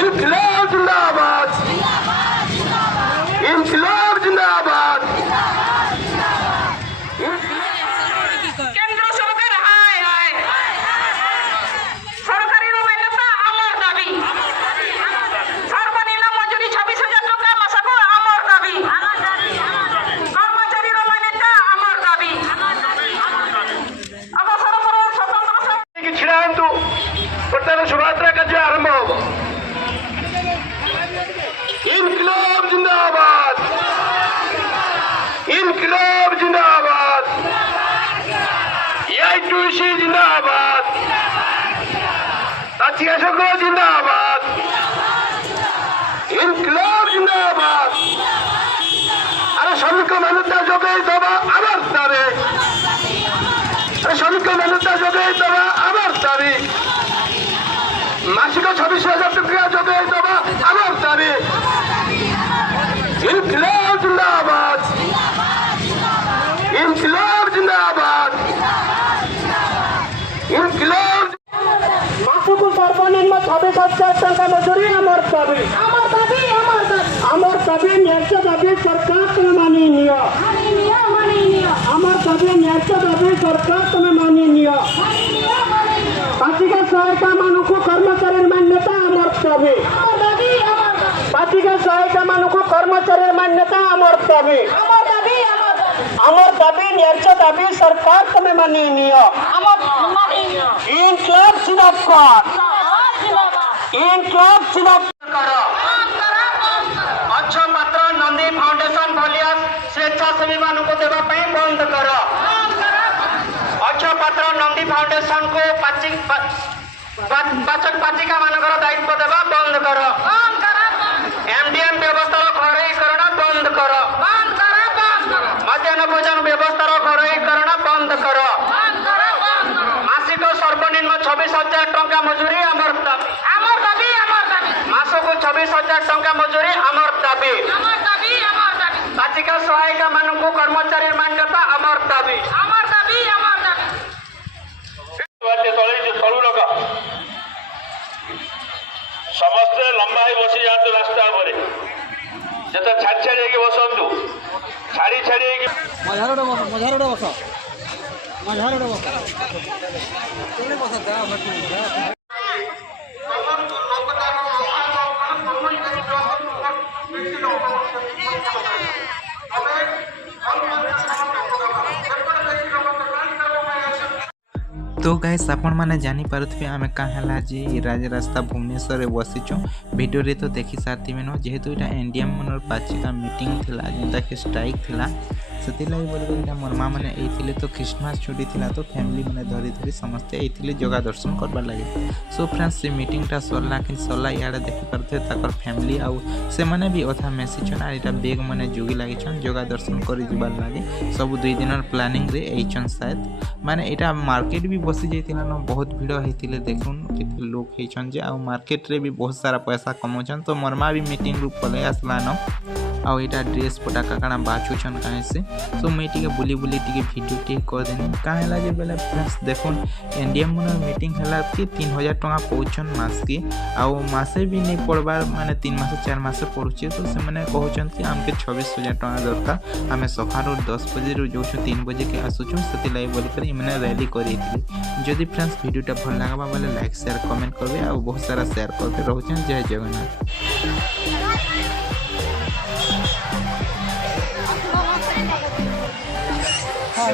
इनकलाब जिंदाबाद, इनकलाब जिंदाबाद। কেন্দ্র সরকার হায় হায় সরকারি মান্যতা আমার দাবি সর্বনিম্ন মজুরি 26,000 টাকা মাসକୁ আমার দাবি কর্মচারীর মান্যতা আমার দাবি অবসর পর স্বতন্ত্র ଛିଡ଼ାନ୍ତୁ ବର୍ତ୍ତମାନ ଶୋଭାଯାତ୍ରା କାର୍ଯ୍ୟ ଆରମ୍ଭ ହେବ। इनकलाब जिंदाबाद, इनकलाब जिंदाबाद, AITUC जिंदाबाद, साथिया शको जिंदाबाद, इनकलाब जिंदाबाद। अरे श्रमिक मान्यता जोगे दबा आमार दाबी, अरे श्रमिक मान्यता जोगे दबा आमार दाबी, मासिक 26,000 टका जोगे दबा आमार दाबी। इनकलाब जिंदाबाद, इनकलाब जिंदाबाद, इनकलाब। মাসুক সর্বনিম্ন 26,000 টাকা মজুরি আমার দাবি আমার দাবি ন্যায্য দাবি সরকার তুমি মানি নিও আমার দাবি ন্যায্য দাবি সরকার তুমি মানি নিও বার্ষিক সহায়িকা মানুষ কর্মচারীর মান্যতা আমার দাবি বার্ষিক সহায়িকা মানুষ কর্মচারীর মান্যতা আমার দাবি আমার দাবি ন্যায্য দাবি সরকার তুমি মানি নিও ইনকলাব জিন্দাবাদ ইনকলাব জিন্দাবাদ অচ্ছ পাত্র নন্দী ফাউন্ডেশন ভলিয়া স্বেচ্ছাসেবী মানুষ দেওয়া বন্ধ কর অচ্ছ পাত্র নন্দী ফাউন্ডেশন কো পাচক পাচিকা মানকর দায়িত্ব দেওয়া বন্ধ কর MDM ব্যবস্থার ঘরোইকরণ বন্ধ কর ମଧ୍ୟାହ୍ନ ଭୋଜନ ବ୍ୟବସ୍ଥାର ଘରୋଇକରଣ ବନ୍ଦ କର ମାସିକ ସର୍ବନିମ୍ନ 26,000 ଟଙ୍କା ମଜୁରୀ ଆମର ଦାବି ମାସକୁ 26,000 ଟଙ୍କା ମଜୁରୀ ଆମର ଦାବି ବାର୍ଷିକ ସହାୟିକା ମାନଙ୍କୁ କର୍ମଚାରୀ ମାନ୍ୟତା ଆମର ଦାବି ସମସ୍ତେ ଲମ୍ବା ହେଇ ବସି ଯାଆନ୍ତୁ ରାସ୍ତା ଉପରେ, ଯେତେ ଛାଡ଼ି ଛାଡ଼ି ହେଇକି ବସନ୍ତୁ, ଛାଡ଼ି ଛାଡ଼ି ହେଇକି ମଝାରଟେ ବସ तो गाइस आपण मैंने जानी पारुथिबे आमे कहाँ है राज रास्ता भुवनेश्वर बसीचु वीडियो रे तो देखी साथी मेनो जेहेतु इटा एनडीएम मनर पाचिका मीटिंग थिला जेंता कि स्ट्राइक थिला सेतिलाई बोल इटा मोर माँ मैंने एथिले तो क्रिसमस छुट्टी थिला तो फैमिली मैंने धरी धरी समस्ते एथिले जगह दर्शन करबार लगे। सो फ्रेंड्स से मीटिंगटा सरला कि सरला इयाडे देखि पारथे ताकर फैमिली आउ से माने भी अथा मेसेजन आ इटा बेग माने जोगी लागिछन जगह दर्शन करि जिबार लागे सब 2 दिनर प्लानिंग रे एइछन शायद माने इटा मार्केट भी बसी जाइतिला न बहुत भीड़ होइतिले देखुन केते लोग हेछन जे आ मार्केट रे भी बहुत सारा पैसा कमोछन तो मरमा भी मीटिंग रू पले आसला न आ इटा ड्रेस पटाका काना बाछुछन काहे से सो मैं टिके बुली बुली टिके वीडियो टिके कर देनी काहे ला जे बेले फ्रेंड्स देखुन एनडीएम मन मीटिंग हला कि 3,000 टका पहुचन मास की आ मासे भी नहीं पड़बार माने 3 मास 4 मास पड़ुचे तो से माने कहउछन कि हमके 26,000 टका दरकार हमें सखारो 10 बजे रो जोछु 3 बजे के आसुछु सेति लाई बोल कर इमने रैली करिथिले जदि फ्रेंड्स वीडियोटा भल लागबा बोले लाइक शेयर कमेंट करबे आ बहुत सारा शेयर करके रहउछन। जय जगन्नाथ। हाँ